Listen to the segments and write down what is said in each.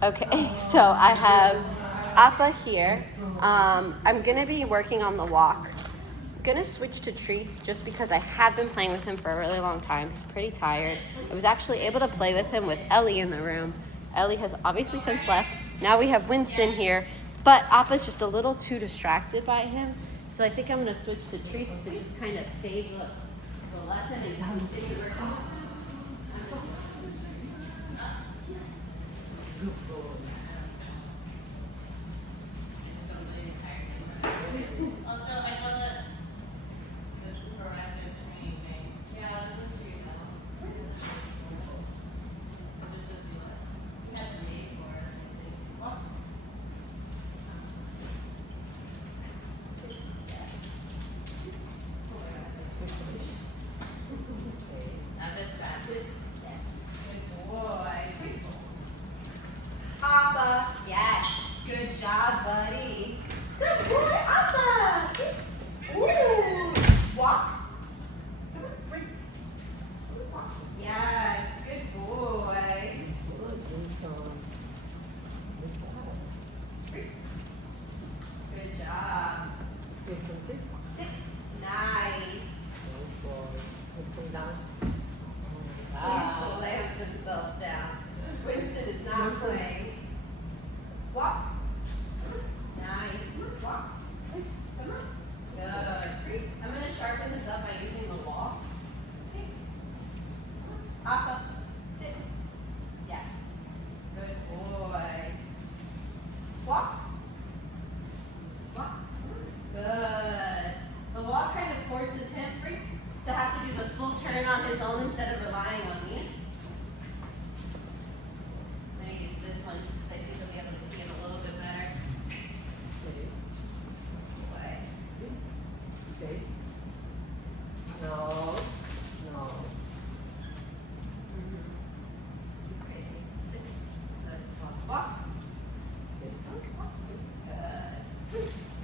Okay, so I have Appa here. I'm gonna be working on the walk. I'm gonna switch to treats just because I have been playing with him for a really long time. He's pretty tired. I was actually able to play with him with Ellie in the room. Ellie has obviously since left. Now we have Winston here, but Appa's just a little too distracted by him. So I think I'm gonna switch to treats to just kind of save the lesson and continue working. Also, I saw that the proactive training things. Yeah, that was sweet though. Just as we had the name for us. What? Not this fast. Good boy. Appa, yes. Good job, buddy. Good boy, Appa. Ooh. Walk. Come on, bring. Walk. Yes, good boy. Good job. Sit. Nice. He slams himself down. Winston is not playing. Walk. Nice. Walk. Come on. Good. I'm going to sharpen this up by using the wall. Okay. Appa. Sit. Yes. Good boy. Walk. Walk. Good. The walk kind of forces him to have to do the full turn on his own instead of relying on me. I'm going to use this one just because I think he'll be able to see it a little bit better. Way. No. He's crazy. Sit. Good. Walk. Walk. Good.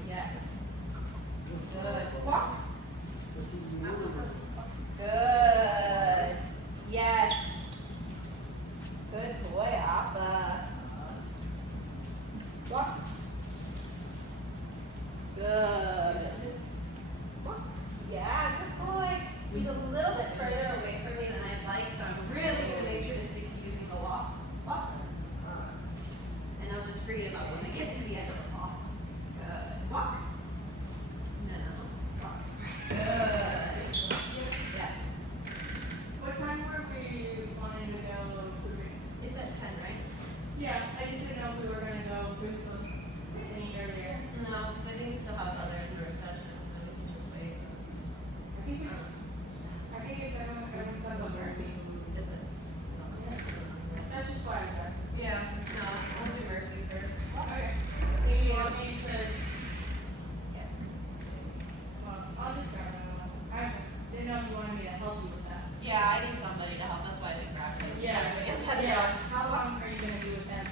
Yes. Good. Walk. Good. Yes. Good boy, Appa. Walk. Good. Walk. Yeah, good boy. He's a little bit further away from me than I'd like, so I'm really going to make sure to stick to using the walk. Walk. And I'll just free him up when I get to the end of the walk. Good. Walk. No. Walk. Good. Yes. What time were we wanting to go cruising? It's at 10, right? Yeah, I just didn't know if we were gonna go cruise any earlier. No, because I think we still have other indoor sessions, so we can just wait. I think it's everyone's done with Murphy. Is it? That's just why I was asking. Yeah, no, we'll do Murphy first. Okay. Do you want me to? Yes. Well, I'll just grab it. I didn't know if you wanted me to help you with that. Yeah, I need somebody to help, that's why I didn't grab it. Yeah. How long are you gonna be with them?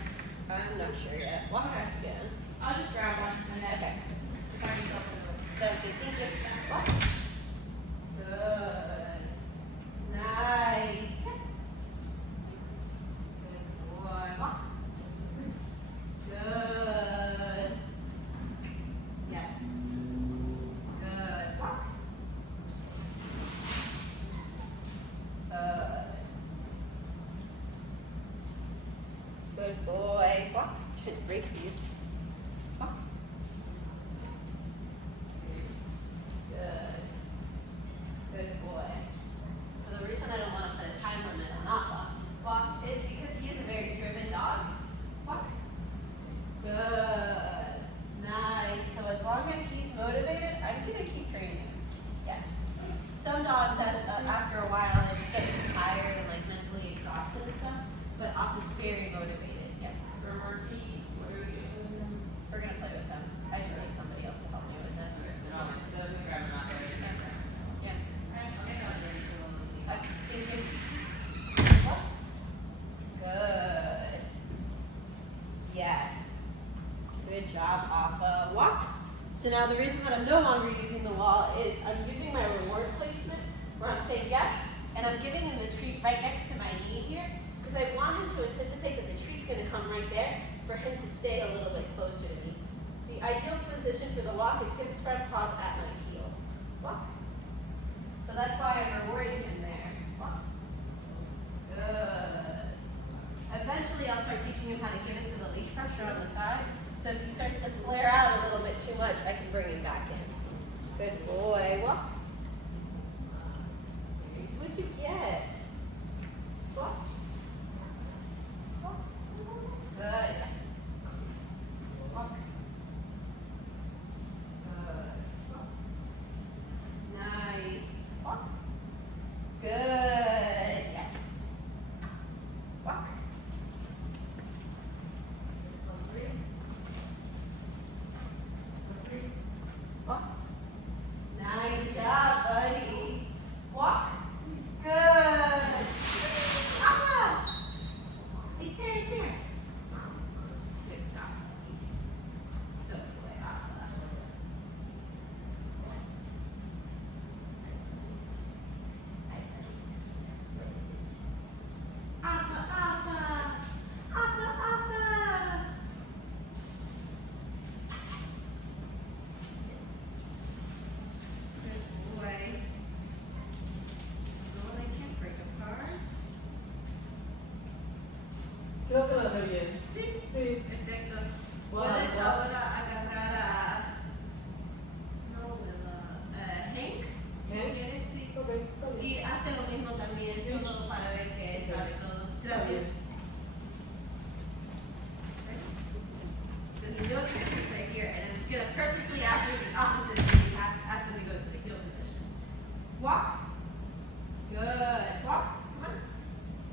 I'm not sure yet. Walk back again. I'll just grab one and then Okay. if I need help, So, thank you. Walk. Good. Nice. Yes. Good boy. Walk. Good. Yes. Good. Walk. Good boy. Walk. Try to break these. Walk. Good. Good boy. So the reason I don't want to put a time limit on walk is because he is a very driven dog. Walk. Good. Nice. So as long as he's motivated, I'm going to keep training him. Yes. Some dogs, after a while, they just get too tired and like mentally exhausted and stuff. But Appa's very motivated. Yes. For Murphy, what are we doing with them? We're going to play with him. I just need somebody else to help me with it. No, it doesn't grab him out there. Yeah. I think I was ready to leave. Thank you. Good. Yes. Good job, Appa. Walk. So now the reason that I'm no longer using the wall is I'm using my reward placement where I'm saying yes, and I'm giving him the treat right next to my knee here, because because I want him to anticipate that the treat's going to come right there for him to stay a little bit closer to me. The ideal position for the walk is hip spread paws at my heel. Walk. So that's why I'm rewarding him there. Walk. Good. Eventually I'll start teaching him how to give it to the leash pressure on the side. So if he starts to flare out a little bit too much, I can bring him back in. Good boy. Walk. What'd you get? Walk. Walk. Good. Yes. Walk. Good. Walk. Nice. Walk. Good. Yes. Walk. Walk. Nice job, buddy. Walk. Good. Appa. It's there, it's there. Good job. Good boy, Appa. Appa, Appa. Appa, Appa. Good boy. No, they can't break apart. Creo que lo hace bien. Sí, Sí. perfecto. Wow, Puedes wow. ahora agarrar a Hank, si Hank? quieres, sí. Ok, está bien. Y hace lo mismo también, Sí. solo para ver que él sabe todo. Gracias. So he knows his feet right here, and I'm gonna purposely ask her the opposite thing after we go to the heel position. Walk. Good. Walk. Come on.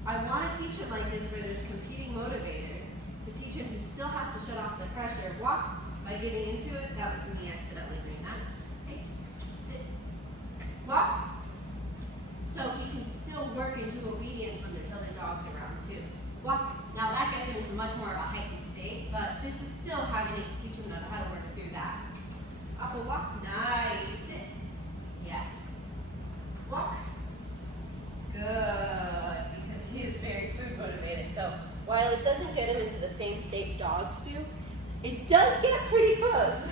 I want to teach him like this where there's competing motivators. To teach him he still has to shut off the pressure. Walk by getting into it. That was me accidentally doing that. Hey, sit. Walk. So he can still work into obedience when there's other dogs around too. Walk. Now that gets him into much more of a heightened state, but this is still having to teach him how to work through that. Up a walk. Nice. Sit. Yes. Walk. Good. Because he is very food motivated. So While it doesn't get him into the same state dogs do, it does get pretty close.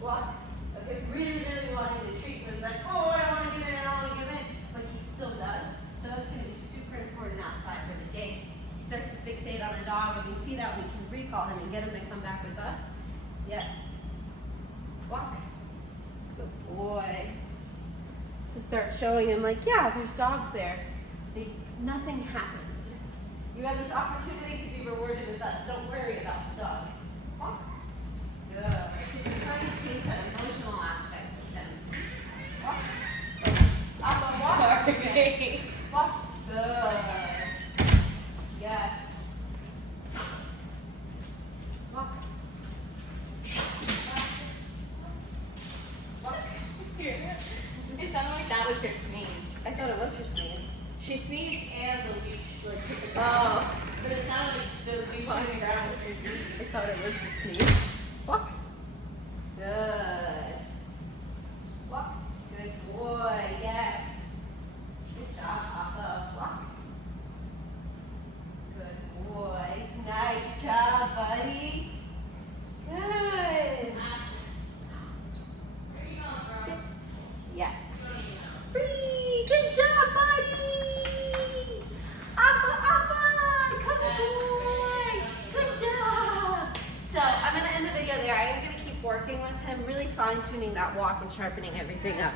Walk. Okay, really, really wanting to treat. So it's like, oh, I don't want to give in, I don't want to give in. But he still does. So that's going to be super important outside for the day. He starts to fixate on a dog, and we see that we can recall him and get him to come back with us. Yes. Walk. Good boy. To start showing him, like, yeah, there's dogs there. Nothing happens. You have this opportunity to be rewarded with us. Don't worry about the dog. Walk. Good. Because we're trying to change that emotional aspect of him. Walk. Appa, walk. sorry. Walk. Good. Yes. Walk. Walk. Here. It sounded like that was her sneeze. I thought it was her sneeze. She sneezed and the leash like hit the Oh. ground. But it sounded like the leash hitting the ground was her sneeze. I thought it was the sneeze. Walk. Good. Walk. Good boy. Yes. Good job, Appa. Walk. Good boy. Nice job, buddy. Good. Where you going, bro? Sit. Yes. What do you know? Free. Good job, buddy. Appa, Appa. Come boy. Good job. So I'm going to end the video there. I am going to keep working with him, really fine-tuning that walk and sharpening everything up.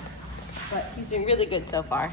But he's doing really good so far.